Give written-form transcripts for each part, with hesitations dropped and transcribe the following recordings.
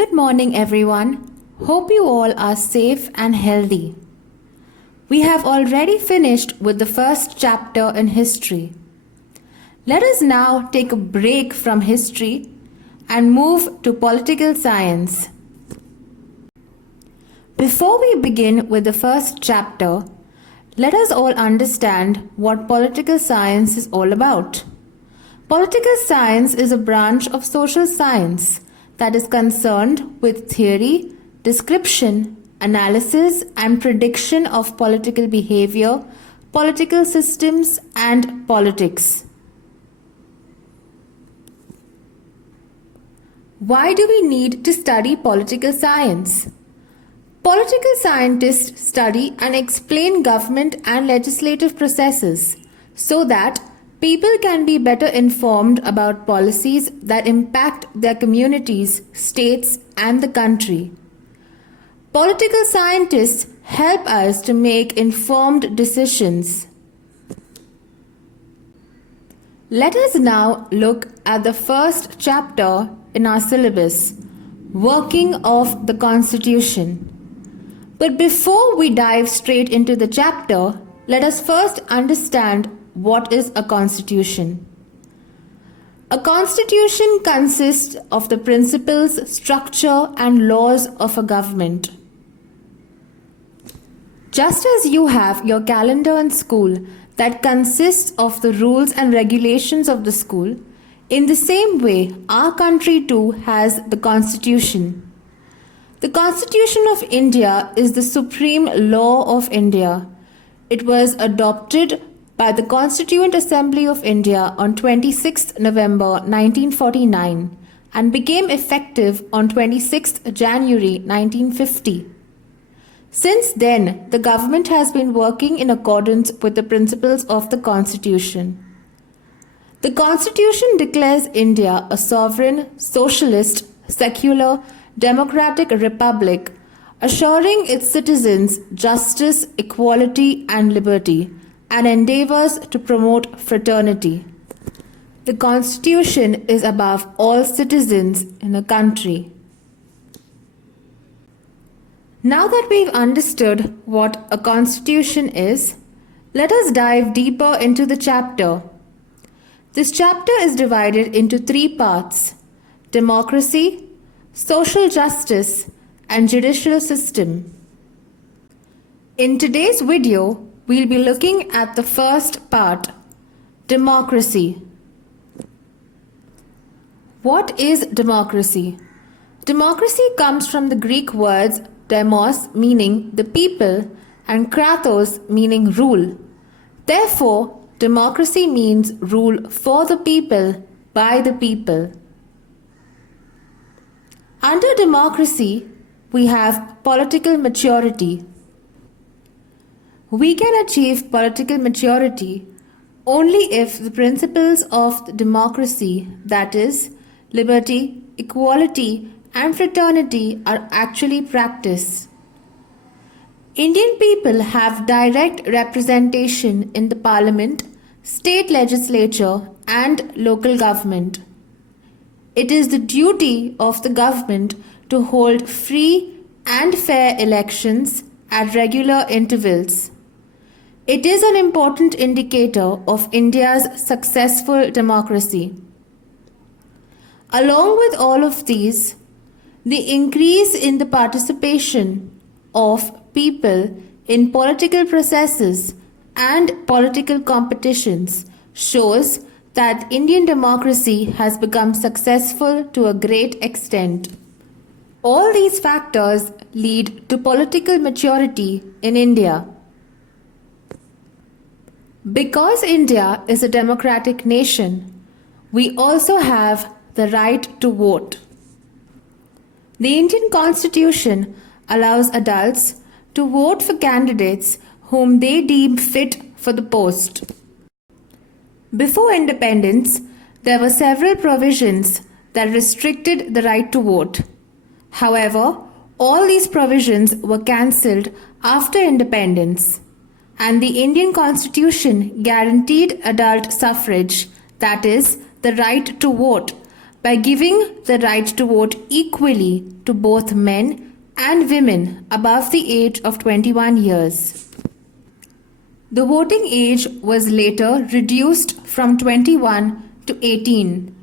Good morning, everyone. Hope you all are safe and healthy. We have already finished with the first chapter in history. Let us now take a break from history and move to political science. Before we begin with the first chapter, let us all understand what political science is all about. Political science is a branch of social science that is concerned with theory, description, analysis, and prediction of political behavior, political systems, and politics. Why do we need to study political science? Political scientists study and explain government and legislative processes so that people can be better informed about policies that impact their communities, states, and the country. Political scientists help us to make informed decisions. Let us now look at the first chapter in our syllabus, Working of the Constitution. But before we dive straight into the chapter, let us first understand what is a constitution. A constitution consists of the principles, structure, and laws of a government. Just as you have your calendar in school that consists of the rules and regulations of the school, in the same way, our country too has the Constitution. The Constitution of India is the supreme law of India. It was adopted by the Constituent Assembly of India on 26 November 1949 and became effective on 26 January 1950. Since then, the government has been working in accordance with the principles of the Constitution. The Constitution declares India a sovereign, socialist, secular, democratic republic, assuring its citizens justice, equality, and liberty, and endeavors to promote fraternity. The Constitution is above all citizens in a country. Now that we've understood what a constitution is, let us dive deeper into the chapter. This chapter is divided into three parts: democracy, social justice, and judicial system. In today's video, we'll be looking at the first part, democracy. What is democracy? Democracy comes from the Greek words demos, meaning the people, and kratos, meaning rule. Therefore, democracy means rule for the people, by the people. Under democracy, we have political maturity. We can achieve political maturity only if the principles of democracy, that is, liberty, equality, and fraternity, are actually practiced. Indian people have direct representation in the parliament, state legislature, and local government. It is the duty of the government to hold free and fair elections at regular intervals. It is an important indicator of India's successful democracy. Along with all of these, the increase in the participation of people in political processes and political competitions shows that Indian democracy has become successful to a great extent. All these factors lead to political maturity in India. Because India is a democratic nation, we also have the right to vote. The Indian Constitution allows adults to vote for candidates whom they deem fit for the post. Before independence, there were several provisions that restricted the right to vote. However, all these provisions were cancelled after independence, and the Indian Constitution guaranteed adult suffrage, that is, the right to vote, by giving the right to vote equally to both men and women above the age of 21 years. The voting age was later reduced from 21 to 18,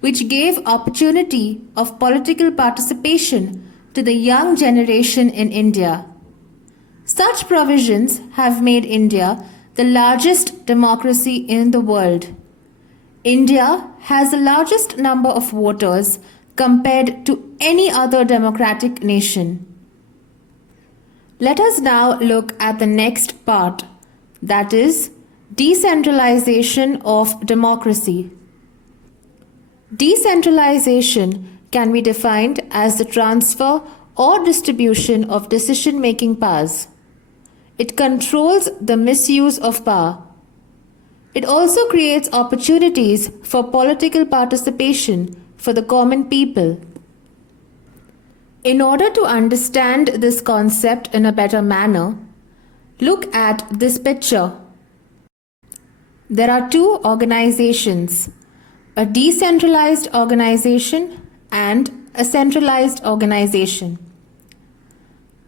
which gave opportunity of political participation to the young generation in India. Such provisions have made India the largest democracy in the world. India has the largest number of voters compared to any other democratic nation. Let us now look at the next part, that is, decentralization of democracy. Decentralization can be defined as the transfer or distribution of decision-making powers. It controls the misuse of power. It also creates opportunities for political participation for the common people. In order to understand this concept in a better manner, look at this picture. There are two organizations, a decentralized organization and a centralized organization.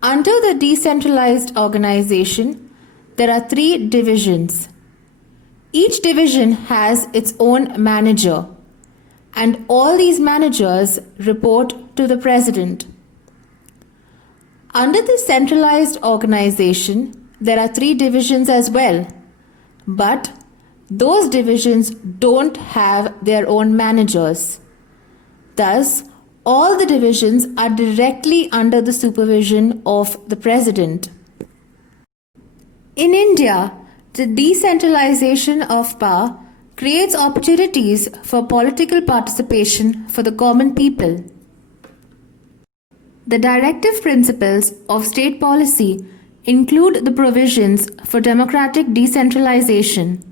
Under the decentralized organization, there are three divisions. Each division has its own manager, and all these managers report to the president. Under the centralized organization, there are three divisions as well, but those divisions don't have their own managers. Thus, all the divisions are directly under the supervision of the president. In India, the decentralization of power creates opportunities for political participation for the common people. The directive principles of state policy include the provisions for democratic decentralization.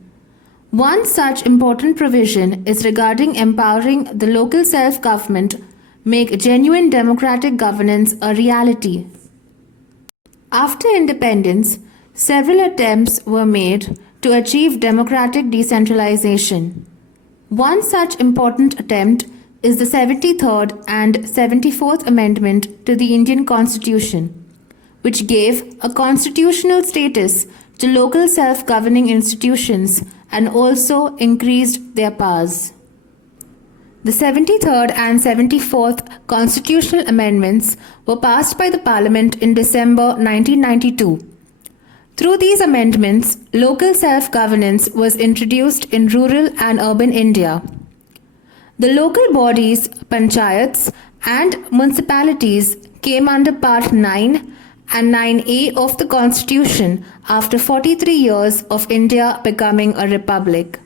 One such important provision is regarding empowering the local self-government make genuine democratic governance a reality. After independence, several attempts were made to achieve democratic decentralization. One such important attempt is the 73rd and 74th Amendment to the Indian Constitution, which gave a constitutional status to local self-governing institutions and also increased their powers. The 73rd and 74th constitutional amendments were passed by the Parliament in December 1992. Through these amendments, local self-governance was introduced in rural and urban India. The local bodies, panchayats, and municipalities came under Part 9 and 9A of the Constitution after 43 years of India becoming a republic.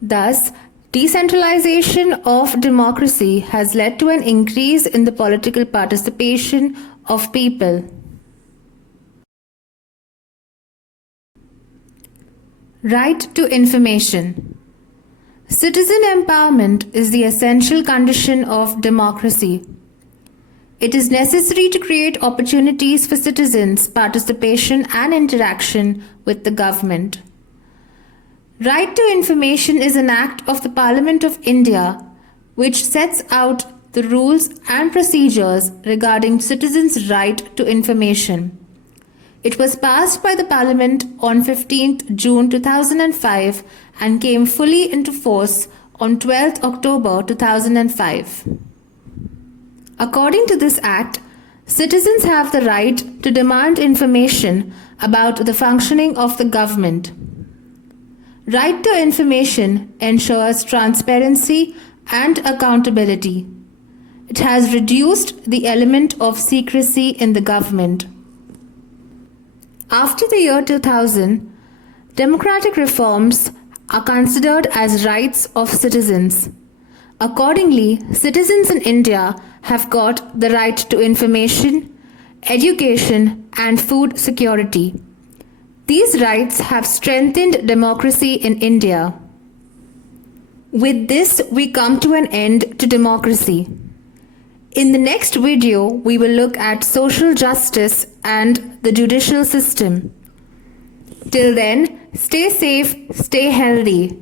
Thus, decentralization of democracy has led to an increase in the political participation of people. Right to information. Citizen empowerment is the essential condition of democracy. It is necessary to create opportunities for citizens' participation and interaction with the government. Right to information is an act of the Parliament of India which sets out the rules and procedures regarding citizens' right to information. It was passed by the Parliament on 15th June 2005 and came fully into force on 12th October 2005. According to this Act, citizens have the right to demand information about the functioning of the government. Right to information ensures transparency and accountability. It has reduced the element of secrecy in the government. After the year 2000, democratic reforms are considered as rights of citizens. Accordingly, citizens in India have got the right to information, education, and food security. These rights have strengthened democracy in India. With this, we come to an end to democracy. In the next video, we will look at social justice and the judicial system. Till then, stay safe, stay healthy.